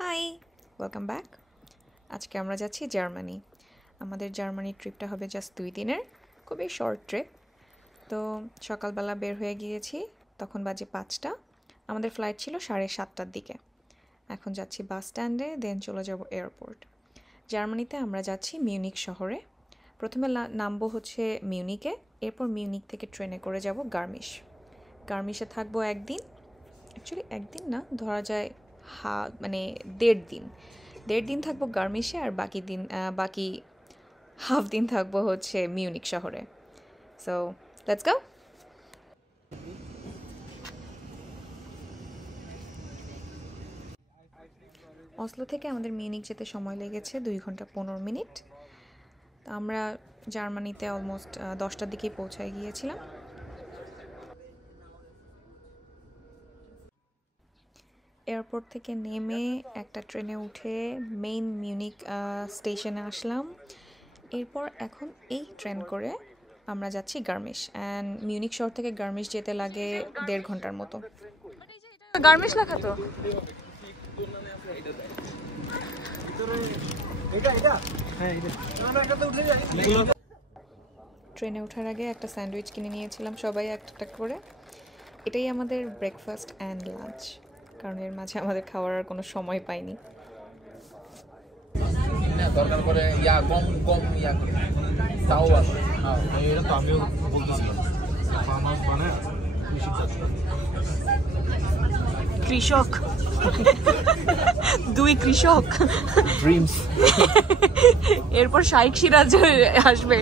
High, welcome back. আজকে আমরা যাচ্ছি জার্মানি। আমাদের জার্মানি ট্রিপটা হবে জাস্ট 2 দিনের, খুবই শর্ট ট্রিপ। তো সকালবেলা বের হয়ে গিয়েছি, তখন বাজে 5টা। আমাদের ফ্লাইট ছিল 7:30টার দিকে। এখন যাচ্ছি বাস স্ট্যান্ডে, দেন চলে যাব এয়ারপোর্ট। জার্মানিতে আমরা যাচ্ছি মিউনিক শহরে। প্রথমে নামবো হচ্ছে মিউনিকে, এরপর মিউনিক থেকে ট্রেনে করে যাব গার্মিশ। গার্মিশে থাকবো একদিন, অ্যাকচুয়ালি একদিন না, ধরা যায় মানে 1.5 দিন। 1.5 দিন থাকবো গার্মিশে, আর বাকি হাফ দিন থাকবো হচ্ছে মিউনিক শহরে। So let's go. অসলো থেকে আমাদের মিউনিক যেতে সময় লেগেছে 2 ঘন্টা 15 মিনিট। তো আমরা জার্মানিতে অলমোস্ট 10টার দিকেই পৌঁছায় গিয়েছিলাম। এয়ারপোর্ট থেকে নেমে একটা ট্রেনে উঠে মেইন মিউনিক স্টেশনে আসলাম। এরপর এখন এই ট্রেন করে আমরা যাচ্ছি গার্মিশ, অ্যান্ড মিউনিক শহর থেকে গার্মিশ যেতে লাগে 1.5 ঘন্টার মতো। গার্মিশ লেখা তো। ট্রেনে ওঠার আগে একটা স্যান্ডউইচ কিনে নিয়েছিলাম সবাই একটা করে। এটাই আমাদের ব্রেকফাস্ট অ্যান্ড লাঞ্চ, কারণ এর মাঝে আমাদের খাওয়ার আর কোনো সময় পাইনি। দরকার করে কম কম করে তাও আছে। এটা তো আমিও বলতেছিলাম ফার্ম হাউস বানায় কৃষক, 2 কৃষক, ড্রিমস। এরপর শাইখ সিরাজ আসবে।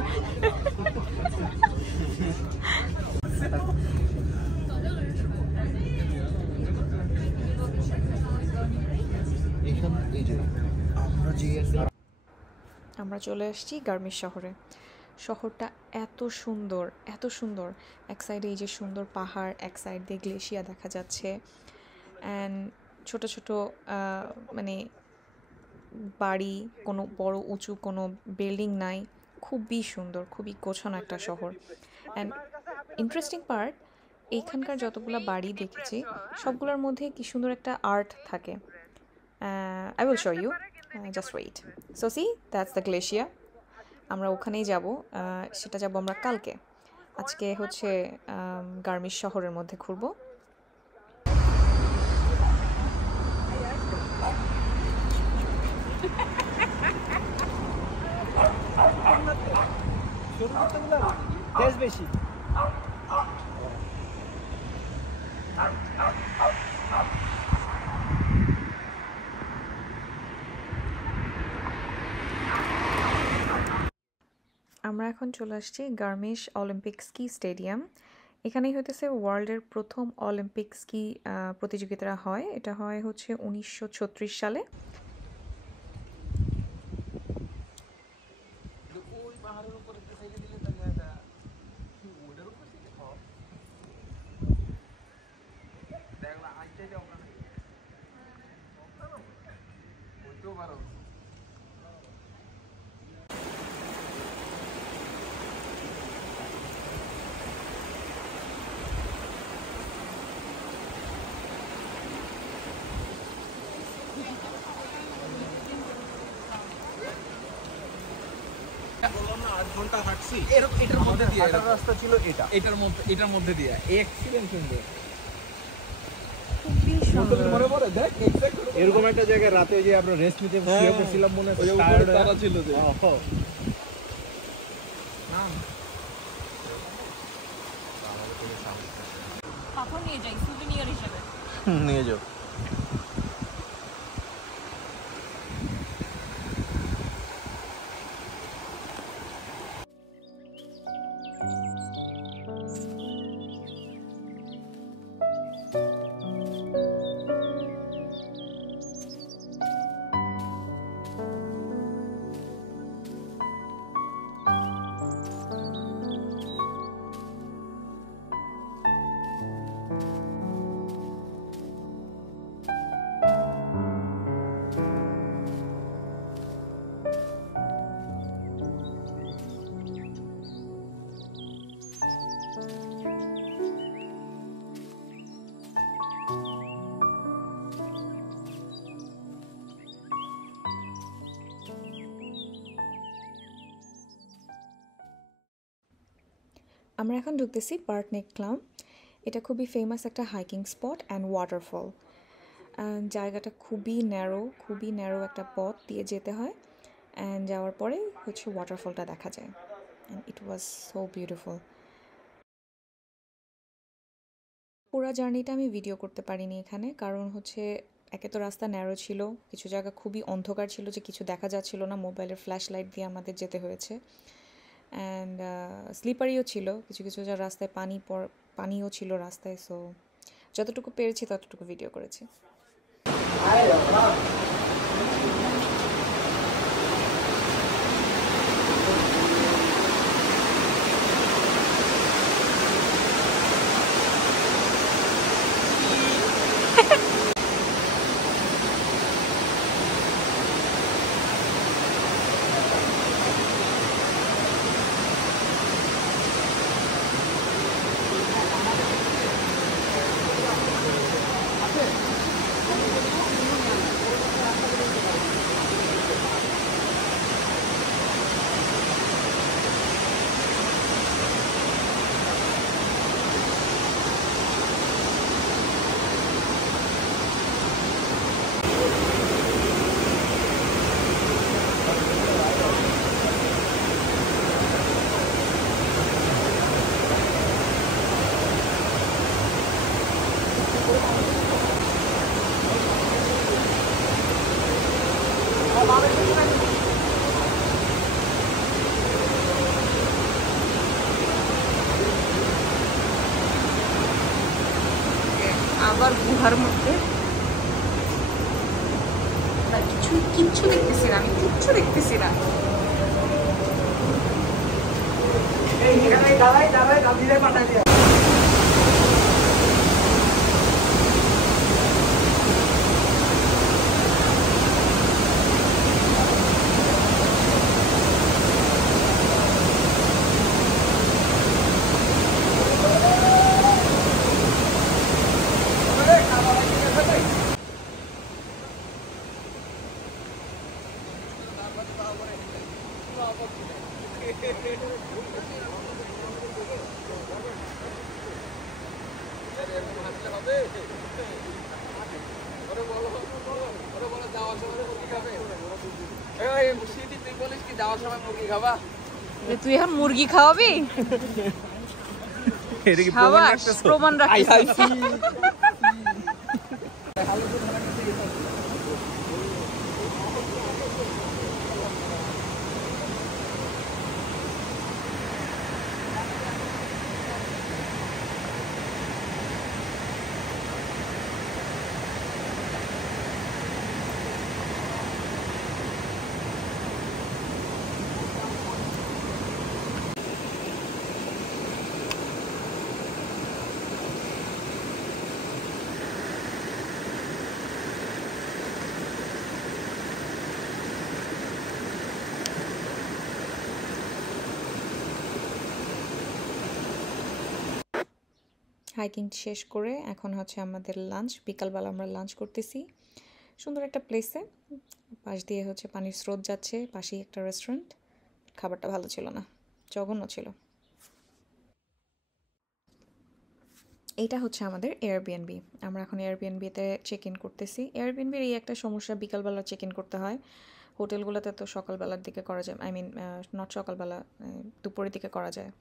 আমরা চলে আসছি গার্মিশ শহরে। শহরটা এত সুন্দর, এত সুন্দর। এক সাইডে এই যে সুন্দর পাহাড়, এক সাইড দিয়ে গ্লেশিয়া দেখা যাচ্ছে, অ্যান্ড ছোট ছোট মানে বাড়ি, কোনো বড় উঁচু কোনো বিল্ডিং নাই। খুবই সুন্দর, খুবই গোছানো একটা শহর। অ্যান্ড ইন্টারেস্টিং পার্ট, এইখানকার যতগুলো বাড়ি দেখেছি সবগুলোর মধ্যে কি সুন্দর একটা আর্ট থাকে। I will show you, just wait. So see, that's the glacier. আমরা ওখানেই যাব, সেটা যাব আমরা কালকে। আজকে হচ্ছে গার্মিশ শহরের মধ্যে ঘুরবো। বেশি আমরা এখন চলে আসছি গার্মিশ অলিম্পিক স্কি স্টেডিয়াম। এখানেই হইতেছে ওয়ার্ল্ডের প্রথম অলিম্পিক স্কি প্রতিযোগিতা হয়। এটা হয় হচ্ছে 1936 সালে। ঘন্টা হাঁটছি এটার মধ্যে দিয়ে রাস্তা ছিল এটার মধ্যে দিয়ে এক্সিলেন্ট সুন্দর। খুবই সুন্দর। দেখ এরকম একটা জায়গায় রাতে যে আমরা রেস্ট নিতে শুয়ে পড়ছিলাম মনে আছে, তারা ছিল যে নিয়ে যাই সুভিনিয়ার হিসেবে। নিয়ে যাও। আমরা এখন ঢুকতেছি বার্টনেক ক্লাম। এটা খুবই ফেমাস একটা হাইকিং স্পট অ্যান্ড ওয়াটারফল। জায়গাটা খুবই ন্যারো একটা পথ দিয়ে যেতে হয়, অ্যান্ড যাওয়ার পরে হচ্ছে ওয়াটারফলটা দেখা যায়, and it was so beautiful. পুরো জার্নিটা আমি ভিডিও করতে পারিনি এখানে, কারণ হচ্ছে একে তো রাস্তা ন্যারো ছিল, কিছু জায়গা খুবই অন্ধকার ছিল যে কিছু দেখা যাচ্ছিল না, মোবাইলের ফ্ল্যাশ লাইট দিয়ে আমাদের যেতে হয়েছে, অ্যান্ড স্লিপারিও ছিল, কিছু কিছু যা রাস্তায় পানিও ছিল রাস্তায়। সো যতটুকু পেরেছি ততটুকু ভিডিও করেছি। আবার গুহার মধ্যে কিচ্ছু দেখতেছি না, আমি কিচ্ছু দেখতেছি না। তুই এখন মুরগি খাওয়াবি? প্রমাণ রাখছি। হাইকিং শেষ করে এখন হচ্ছে আমাদের লাঞ্চ, বিকালবেলা আমরা লাঞ্চ করতেছি সুন্দর একটা প্লেসে। পাশ দিয়ে হচ্ছে পানির স্রোত যাচ্ছে, পাশেই একটা রেস্টুরেন্ট। খাবারটা ভালো ছিল না, জঘন্য ছিল। এইটা হচ্ছে আমাদের এয়ারবিএনবি। আমরা এখন এয়ারবিএনবিতে চেক ইন করতেছি। এয়ারবিএনবির এই একটা সমস্যা, বিকালবেলা চেক ইন করতে হয়। হোটেলগুলোতে তো সকালবেলার দিকে করা যায়, আই মিন নট সকালবেলা, দুপুরের দিকে করা যায়।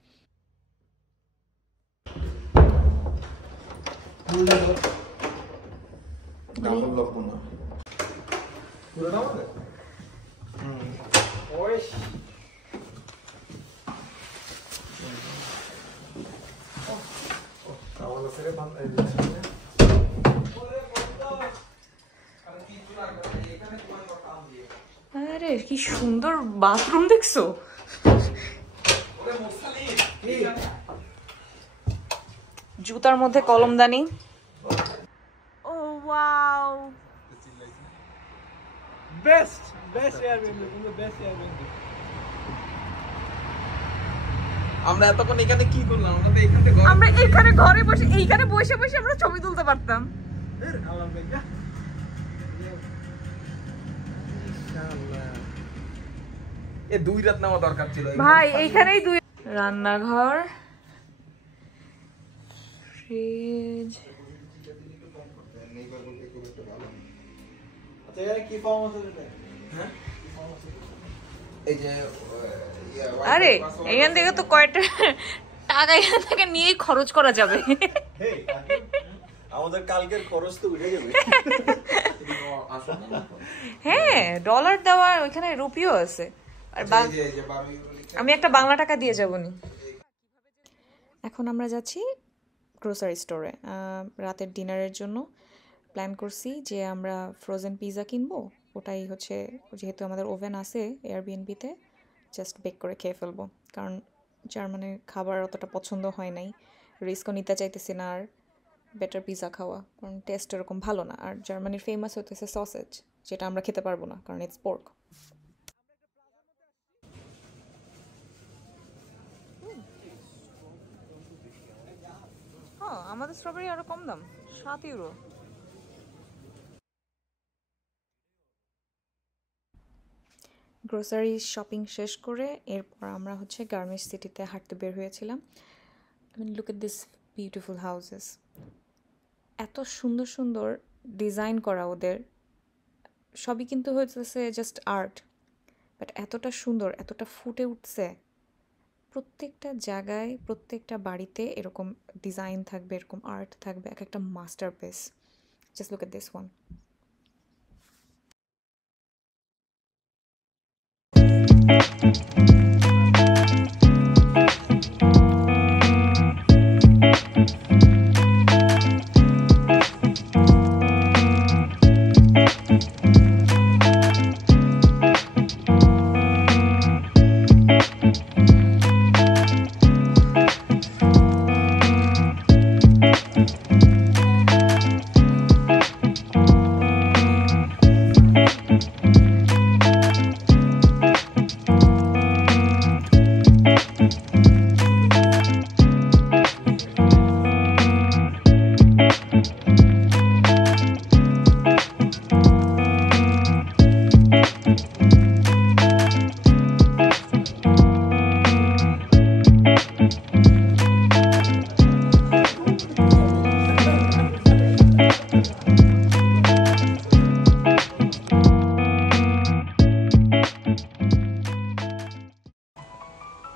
আরে কি সুন্দর বাথরুম দেখছো? জুতার মধ্যে কলমদানি। Oh wow, best Airbnb, best Airbnb. আমরা এতক্ষণ এখানে কি করলাম? আমরা এখানে ঘরে বসে এইখানে বসে বসে আমরা ছবি তুলতে পারতাম। এ 2 রাত নামা দরকার ছিল ভাই, এইখানেই 2। রান্নাঘর, ফ্রিজ। আচ্ছা এখানে কি ফর্ম আছে এটা? হ্যাঁ এই যে আরে এখান থেকে তো কয়টা টাকা এখান থেকে নিয়েই খরচ করা যাবে। আমাদের কালকের খরচ তো উঠে যাবে। হ্যাঁ ডলার দেওয়া, ওইখানে রুপিও আছে। আর আমি একটা বাংলা টাকা দিয়ে যাবনি। এখন আমরা যাচ্ছি গ্রোসারি স্টোরে রাতের ডিনারের জন্য। প্ল্যান করছি যে আমরা ফ্রোজেন পিৎজা কিনবো, ওটাই হচ্ছে, যেহেতু আমাদের ওভেন আছে এয়ারবিএনবিতে, জাস্ট বেক করে খেয়ে ফেলবো। কারণ জার্মানির খাবার অতটা পছন্দ হয় নাই, রিস্কও নিতে চাইতেছি না আর বেটার পিৎজা খাওয়া, কারণ টেস্ট এরকম ভালো না। আর জার্মানির ফেমাস হতেছে সসেজ, যেটা আমরা খেতে পারবো না কারণ ইটস পোর্ক। হ্যাঁ আমাদের স্ট্রবেরি আরো কম দাম, 7 ইউরো। গ্রোসারি শপিং শেষ করে এরপর আমরা হচ্ছে গার্মেন্টস সিটিতে হাঁটতে বের হয়েছিলাম। Look at this beautiful houses, এত সুন্দর সুন্দর ডিজাইন করা ওদের, সবই কিন্তু হচ্ছে জাস্ট আর্ট, বাট এতটা সুন্দর, এতটা ফুটে উঠছে। প্রত্যেকটা জায়গায়, প্রত্যেকটা বাড়িতে এরকম ডিজাইন থাকবে, এরকম আর্ট থাকবে, এক একটা masterpiece. Just look at this one.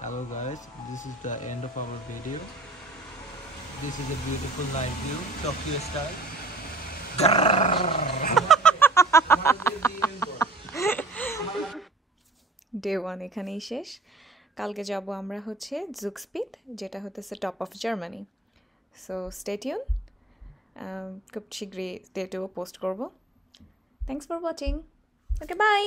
Hello guys, this is the end of our video. This is a beautiful night view, Tokyo style. Day 1 এখানেই শেষ। কালকে যাব আমরা হচ্ছে জুগস্পিট, যেটা হতেছে top of Germany. So stay tune, খুব শীঘ্রই ডে 2 পোস্ট করব। Thanks for watching. Okay bye.